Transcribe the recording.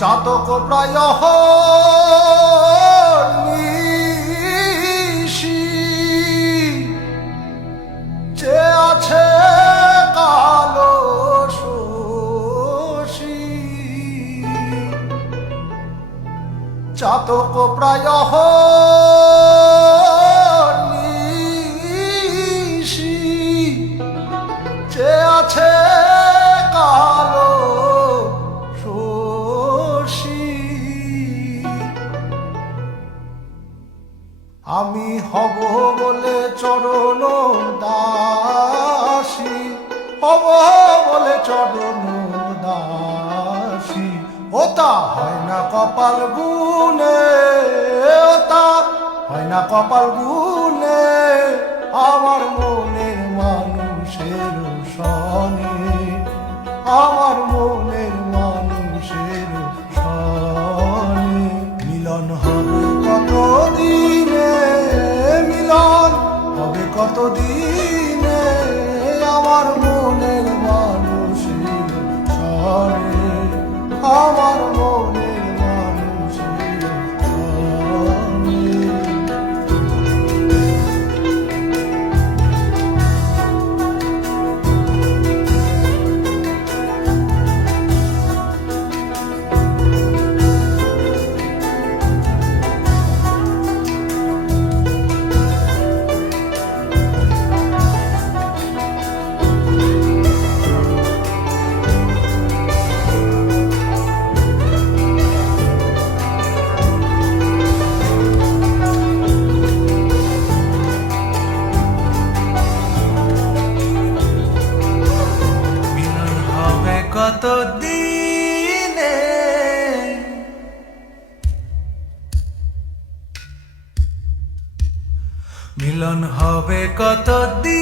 চাতক প্রায় নিশি যে আছে কালো শশী চাতক প্রায় নিশি যে আছে কালো শশী আমি হব বলে চরণ দাসী হব বলে চরণ দাসী ওটা হয় না কপাল গুনে ওটা হয় না কপাল গুনে আমার মনের মানুষের সনে আমার মনের মানুষের সনে মিলন হবে কত দিনে মিলন হবে কত দিনে আমার মনের মানুষের সনে আমার মনের মানুষের সনে কত দিনে মিলন হবে কত দিন